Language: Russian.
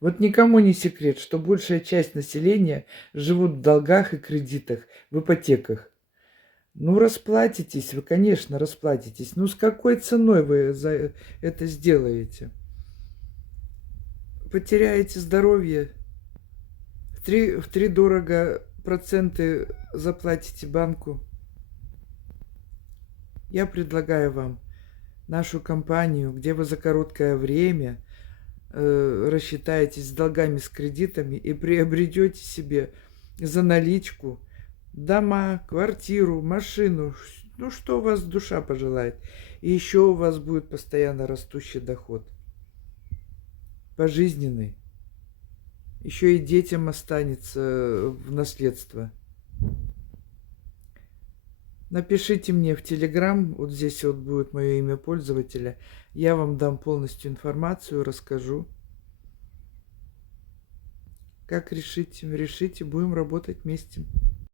Вот никому не секрет, что большая часть населения живут в долгах и кредитах, в ипотеках. Ну, расплатитесь вы, конечно, расплатитесь. Ну, с какой ценой вы за это сделаете? Потеряете здоровье, втридорого проценты заплатите банку. Я предлагаю вам нашу компанию, где вы за короткое время рассчитаетесь с долгами, с кредитами и приобретете себе за наличку дома, квартиру, машину, ну что у вас душа пожелает. И еще у вас будет постоянно растущий доход, пожизненный. Еще и детям останется в наследство. Напишите мне в Телеграм, вот здесь вот будет мое имя пользователя. Я вам дам полностью информацию, расскажу. Как решите, будем работать вместе.